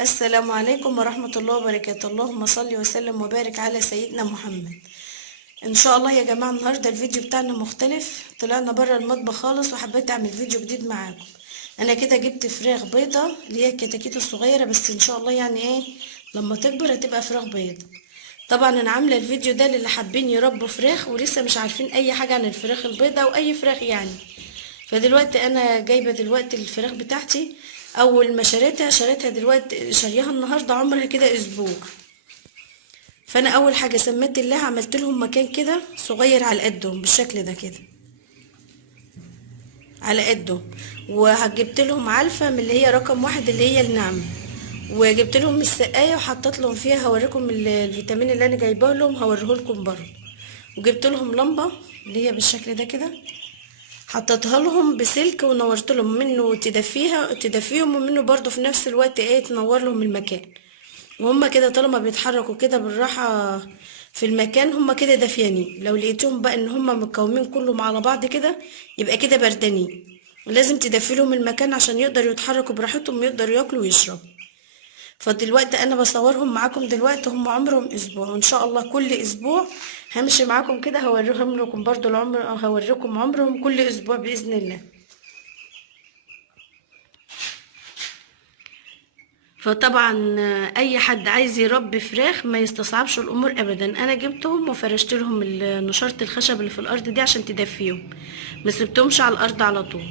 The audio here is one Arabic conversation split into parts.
السلام عليكم ورحمة الله وبركاته. اللهم صل وسلم وبارك على سيدنا محمد. ان شاء الله يا جماعة النهاردة الفيديو بتاعنا مختلف، طلعنا بره المطبخ خالص وحبيت اعمل فيديو جديد معاكم. انا كده جبت فراخ بيضة اللي هي الكتاكيت الصغيرة، بس ان شاء الله يعني ايه لما تكبر هتبقى فراخ بيضة. طبعا انا عاملة الفيديو ده للي حابين يربوا فراخ ولسه مش عارفين اي حاجة عن الفراخ البيضة او اي فراخ يعني. فدلوقتي انا جايبه دلوقتي الفراخ بتاعتي. اول ما شريتها دلوقتي، شاريها النهارده عمرها كده اسبوع. فانا اول حاجه سميت الله، عملت لهم مكان كده صغير على قدهم بالشكل ده كده، على قدهم. وجبت لهم علفه من اللي هي رقم واحد اللي هي الناعمه، وجبت لهم السقايه وحطيت لهم فيها. هوريكم الفيتامين اللي انا جايباه لهم، هوريه لكم برضه. وجبت لهم لمبه اللي هي بالشكل ده كده، حطيتها لهم بسلك ونورت لهم منه تدفيهم، ومنه برضو في نفس الوقت ايه تنور لهم المكان. وهم كده طالما بيتحركوا كده بالراحة في المكان هم كده دافيانين. لو لقيتهم بقى ان هم متكومين كلهم على بعض كده يبقى كده بردانين. ولازم تدفي لهم المكان عشان يقدروا يتحركوا براحتهم ويقدروا ياكلوا ويشربوا. فدلوقتي انا بصورهم معاكم دلوقتي، هم عمرهم اسبوع، وان شاء الله كل اسبوع همشي معاكم كده هوريهم لكم برضو العمر، هوريكم عمرهم كل اسبوع باذن الله. فطبعا اي حد عايز يربي فراخ ما يستصعبش الامور ابدا. انا جبتهم وفرشت لهم نشارة الخشب اللي في الارض دي عشان تدفيهم، ما سبتهمش على الارض على طول.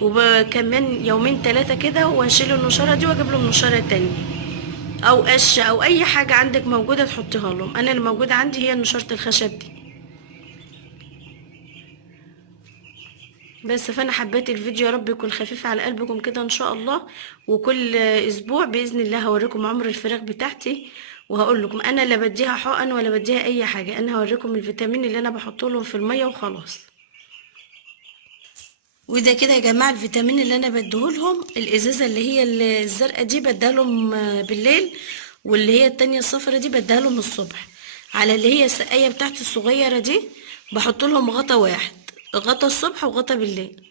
وكمان يومين ثلاثة كده وهشيل النشارة دي واجيب لهم نشارة تانية او قش او اي حاجة عندك موجودة تحطيها لهم. انا اللي موجودة عندي هي نشارة الخشب دي بس. فانا حبيت الفيديو، يا رب يكون خفيف على قلبكم كده ان شاء الله. وكل اسبوع باذن الله هوريكم عمر الفراخ بتاعتي، وهقول لكم انا لا بديها حقن ولا بديها اي حاجه. انا هوريكم الفيتامين اللي انا بحطه لهم في الميه وخلاص. وده كده يا جماعه الفيتامين اللي انا بديهولهم. الازازه اللي هي الزرقاء دي بديها لهم بالليل، واللي هي التانية الصفرة دي بديها لهم الصبح. على اللي هي السقايه بتاعتي الصغيره دي بحط لهم غطا واحد، غطا الصبح وغطا بالليل.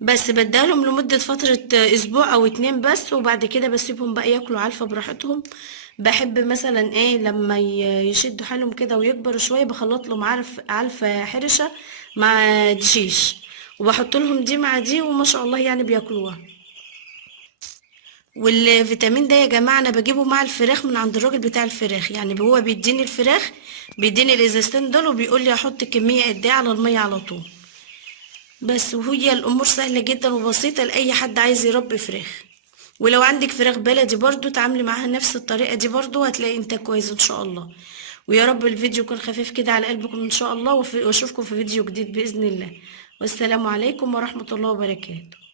بس بديلهم لمدة فترة اسبوع او اتنين بس، وبعد كده بسيبهم بقى ياكلوا علفة براحتهم. بحب مثلا ايه لما يشدوا حالهم كده ويكبروا شوية بخلط لهم علفة حرشة مع دشيش، وبحط لهم دي مع دي، وما شاء الله يعني بياكلوها. والفيتامين ده يا جماعة انا بجيبه مع الفراخ من عند الراجل بتاع الفراخ، يعني هو بيديني الفراخ، بيديني الازازتين دول وبيقول لي احط كمية قد ايه على المية على طول بس. وهي الامور سهله جدا وبسيطه لاي حد عايز يربي فراخ. ولو عندك فراخ بلدي برضو تعاملي معاها نفس الطريقه دي برضو، هتلاقي انت كويس ان شاء الله. ويا رب الفيديو يكون خفيف كده على قلبكم ان شاء الله، واشوفكم في فيديو جديد باذن الله. والسلام عليكم ورحمه الله وبركاته.